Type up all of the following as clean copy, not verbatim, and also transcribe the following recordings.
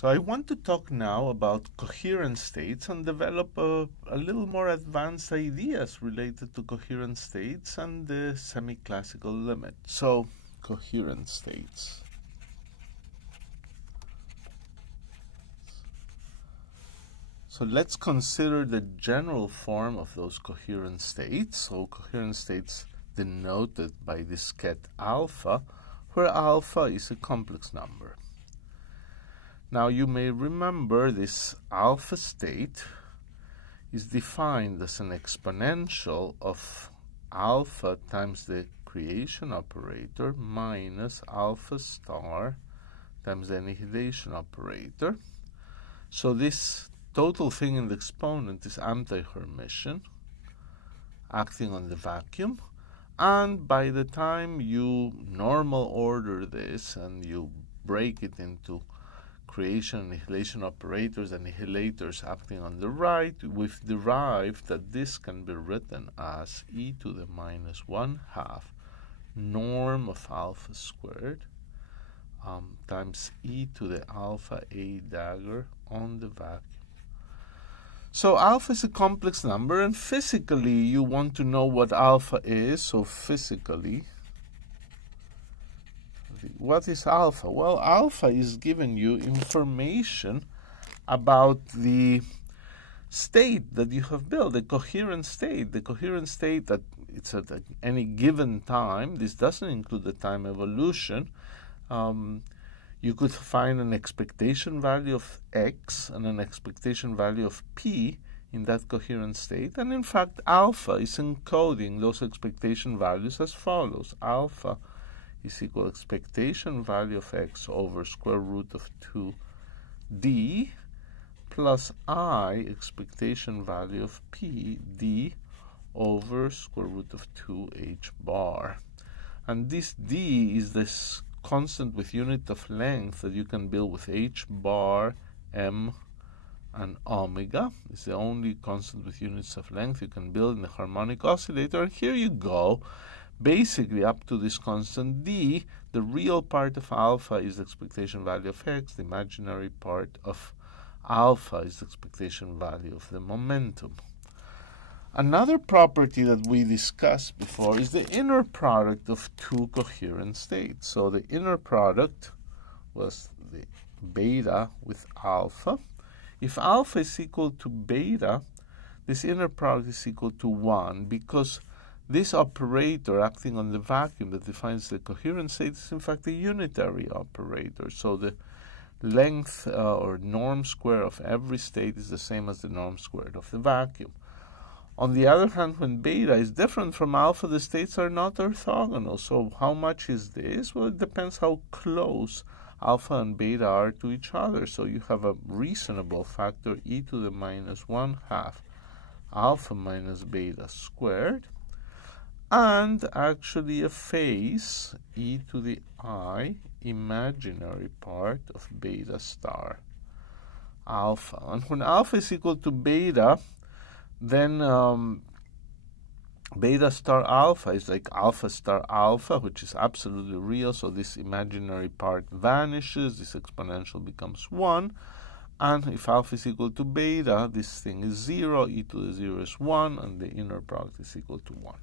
So I want to talk now about coherent states and develop a little more advanced ideas related to coherent states and the semi-classical limit. So, coherent states. So let's consider the general form of those coherent states. So coherent states denoted by disket alpha, where alpha is a complex number. Now you may remember this alpha state is defined as an exponential of alpha times the creation operator minus alpha star times the annihilation operator. So this total thing in the exponent is anti-Hermitian, acting on the vacuum, and by the time you normal order this and you break it into creation annihilation operators, annihilators acting on the right, we've derived that this can be written as e to the minus 1/2 norm of alpha squared times e to the alpha a dagger on the vacuum. So alpha is a complex number, and physically you want to know what alpha is. So physically, what is alpha? Well, alpha is giving you information about the state that you have built, the coherent state that it's at any given time. This doesn't include the time evolution. You could find an expectation value of x and an expectation value of p in that coherent state. And in fact, alpha is encoding those expectation values as follows. Alpha is equal to expectation value of x over square root of 2d plus I expectation value of p d over square root of 2h bar. And this d is this constant with unit of length that you can build with h bar, m, and omega. It's the only constant with units of length you can build in the harmonic oscillator. And here you go. Basically, up to this constant d, the real part of alpha is the expectation value of x. The imaginary part of alpha is the expectation value of the momentum. Another property that we discussed before is the inner product of two coherent states. So the inner product was the beta with alpha. If alpha is equal to beta, this inner product is equal to 1 because this operator acting on the vacuum that defines the coherent state is in fact a unitary operator. So the length or norm square of every state is the same as the norm squared of the vacuum. On the other hand, when beta is different from alpha, the states are not orthogonal. So how much is this? Well, it depends how close alpha and beta are to each other. So you have a reasonable factor e to the minus 1/2 alpha minus beta squared, and actually a phase e to the I imaginary part of beta star alpha. And when alpha is equal to beta, then beta star alpha is like alpha star alpha, which is absolutely real. So this imaginary part vanishes, this exponential becomes 1. And if alpha is equal to beta, this thing is 0, e to the 0 is 1, and the inner product is equal to 1.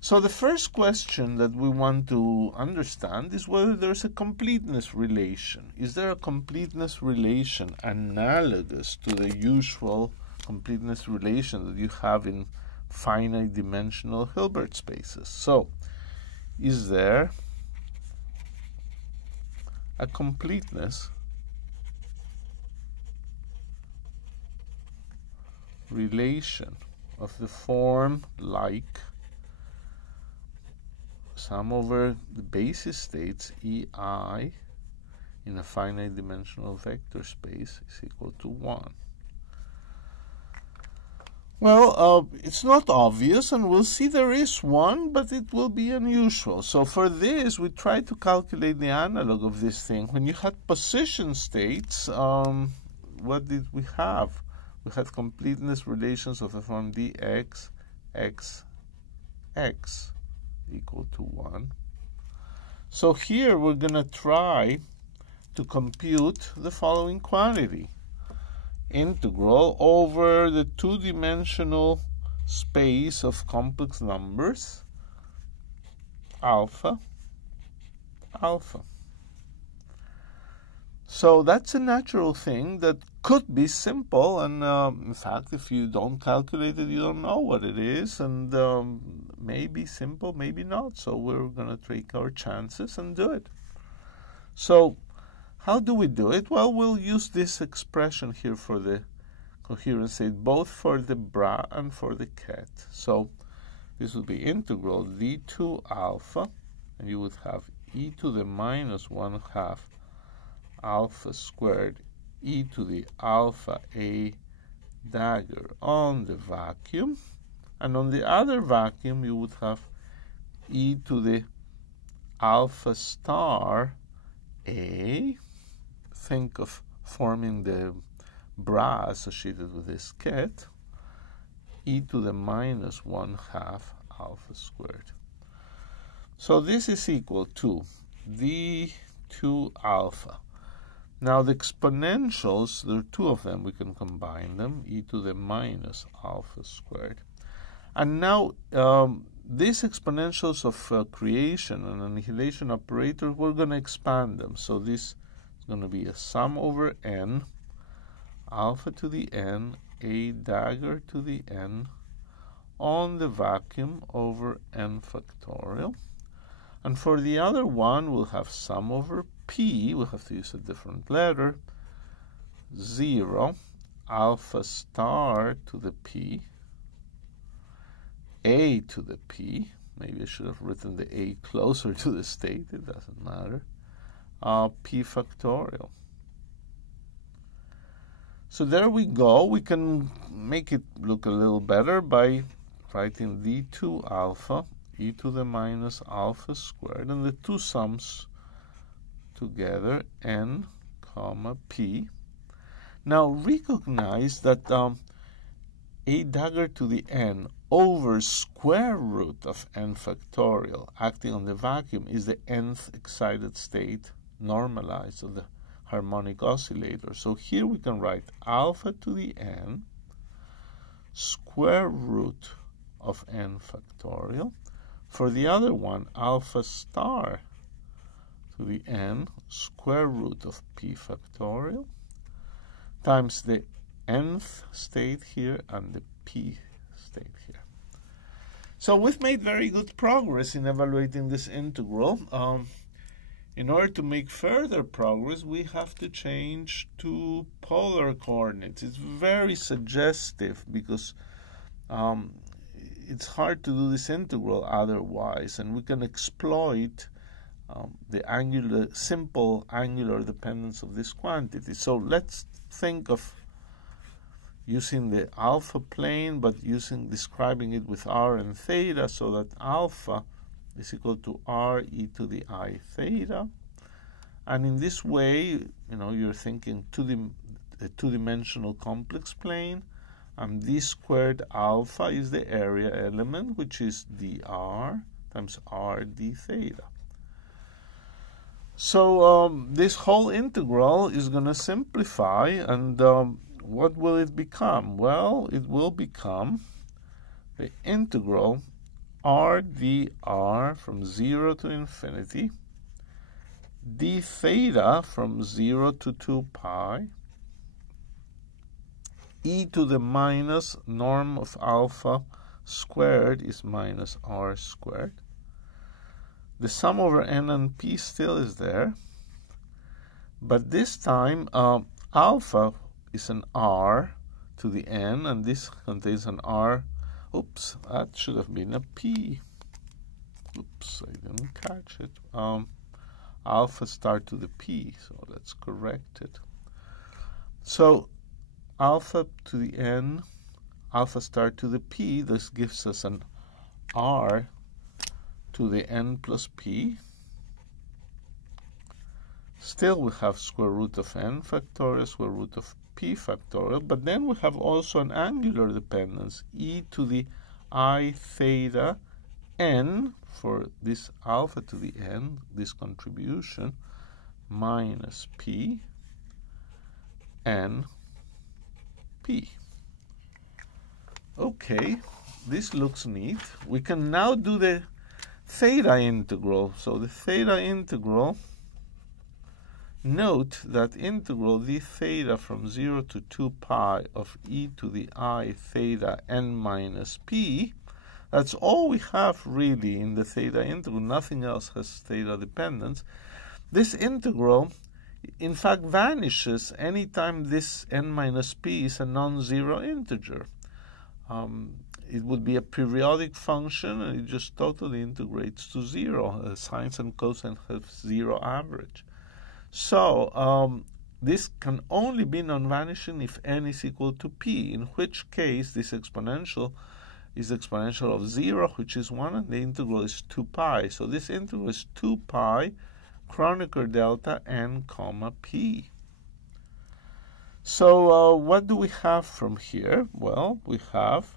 So the first question that we want to understand is whether there's a completeness relation. Is there a completeness relation analogous to the usual completeness relation that you have in finite dimensional Hilbert spaces? So, is there a completeness relation of the form like sum over the basis states EI in a finite dimensional vector space is equal to 1? Well, it's not obvious, and we'll see there is one, but it will be unusual. So for this, we try to calculate the analog of this thing. When you had position states, what did we have? We had completeness relations of the form dx x x equal to 1. So here we're going to try to compute the following quantity. Integral over the two-dimensional space of complex numbers, alpha, alpha. So that's a natural thing that could be simple, and in fact, if you don't calculate it, you don't know what it is, and maybe simple, maybe not. So we're going to take our chances and do it. So how do we do it? Well, we'll use this expression here for the coherent state, both for the bra and for the ket. So this would be integral d2 alpha, and you would have e to the minus 1/2 alpha squared e to the alpha a dagger on the vacuum, and on the other vacuum you would have e to the alpha star a. Think of forming the bra associated with this ket, e to the minus 1/2 alpha squared. So this is equal to d2 alpha. Now the exponentials, there are two of them, we can combine them, e to the minus alpha squared. And now these exponentials of creation and annihilation operators, we're going to expand them. So this is going to be a sum over n, alpha to the n, a dagger to the n, on the vacuum over n factorial. And for the other one, we'll have sum over p, we'll have to use a different letter, 0, alpha star to the p, a to the p, maybe I should have written the a closer to the state, it doesn't matter, p factorial. So there we go. We can make it look a little better by writing d2 alpha e to the minus alpha squared, and the two sums together, n comma p. Now recognize that a dagger to the n over square root of n factorial acting on the vacuum is the nth excited state normalized of the harmonic oscillator. So here we can write alpha to the n square root of n factorial. For the other one, alpha star to the n square root of p factorial times the nth state here and the p state here. So we've made very good progress in evaluating this integral. In order to make further progress, we have to change to polar coordinates. It's very suggestive because it's hard to do this integral otherwise, and we can exploit the simple angular dependence of this quantity. So let's think of using the alpha plane, but describing it with r and theta, so that alpha is equal to r e to the I theta. And in this way, you're thinking a two-dimensional complex plane, and d squared alpha is the area element, which is dr times r d theta. So this whole integral is going to simplify, and what will it become? Well, it will become the integral r dr from 0 to infinity, d theta from 0 to 2 pi, e to the minus norm of alpha squared is minus r squared. The sum over n and p still is there, but this time alpha is an r to the n, and this contains an r. Oops, that should have been a p. Oops, I didn't catch it. Alpha star to the p, so let's correct it. So alpha to the n, alpha star to the p, this gives us an r to the n plus p. Still we have square root of n factorial, square root of p factorial, but then we have also an angular dependence, e to the I theta n, for this alpha to the n, this contribution, minus p n p. Okay, this looks neat. We can now do the theta integral. So the theta integral, note that integral d theta from 0 to 2 pi of e to the I theta n minus p, that's all we have really in the theta integral. Nothing else has theta dependence. This integral, in fact, vanishes anytime this n minus p is a non-zero integer. It would be a periodic function, and it just totally integrates to 0. Sines and cosines have 0 average. So this can only be non-vanishing if n is equal to p, in which case this exponential is exponential of 0, which is 1, and the integral is 2 pi. So this integral is 2 pi Kronecker delta n comma p. So what do we have from here? Well, we have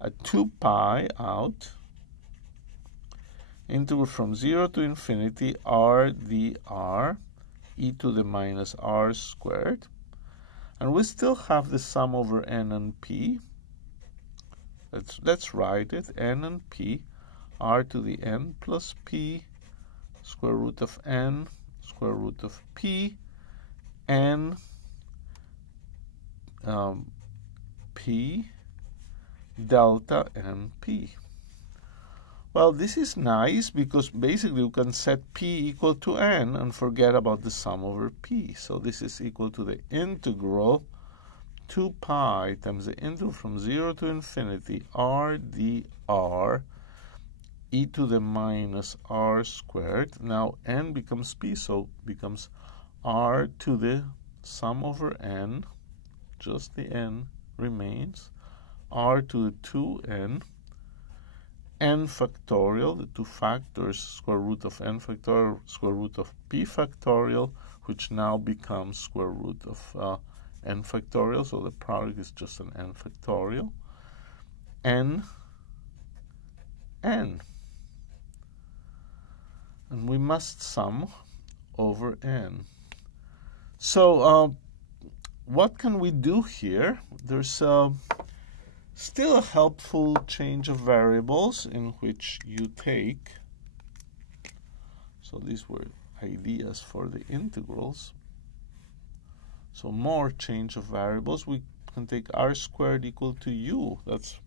a 2 pi out integral from 0 to infinity r dr e to the minus r squared. And we still have the sum over n and p. Let's write it, n and p, r to the n plus p, square root of n, square root of p, n p delta n p. Well, this is nice because basically we can set p equal to n and forget about the sum over p. So this is equal to the integral 2 pi times the integral from 0 to infinity r dr e to the minus r squared. Now n becomes p, so becomes r to the sum over n, just the n remains, r to the 2n, n factorial, the 2 factors, square root of n factorial, square root of p factorial, which now becomes square root of n factorial, so the product is just an n factorial, n, n. And we must sum over n. So what can we do here? There's still a helpful change of variables in which you take, so these were ideas for the integrals. So more change of variables. We can take r squared equal to u. That's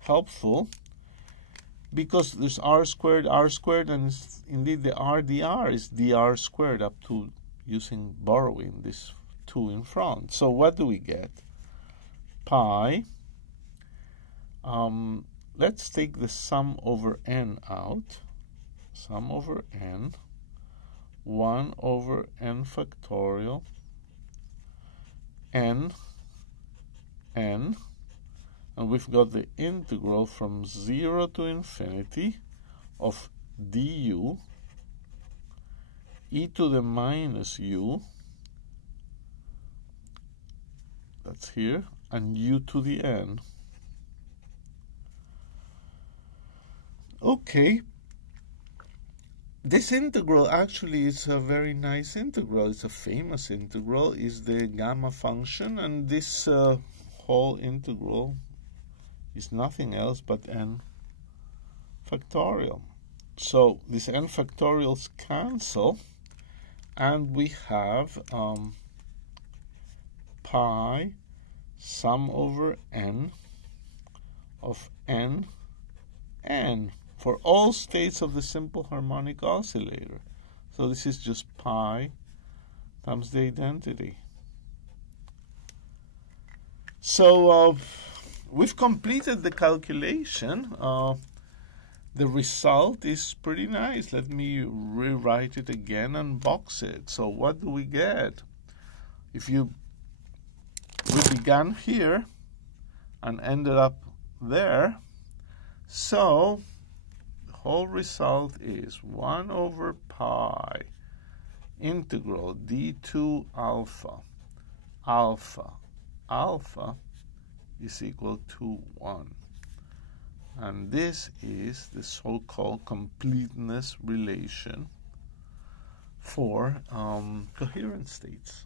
helpful because there's r squared, and indeed the r dr is dr squared up to using borrowing this 2 in front. So what do we get? Pi. Let's take the sum over n out. Sum over n. 1 over n factorial. N, and we've got the integral from 0 to infinity of du e to the minus u, that's here, and u to the n. Okay, this integral actually is a very nice integral. It's a famous integral. It's the gamma function, and this whole integral is nothing else but n factorial. So these n factorials cancel, and we have pi sum over n of n for all states of the simple harmonic oscillator. So this is just pi times the identity. So we've completed the calculation. The result is pretty nice. Let me rewrite it again and box it. So what do we get? We began here and ended up there. So the whole result is 1 over pi integral d2 alpha is equal to 1. And this is the so-called completeness relation for coherent states.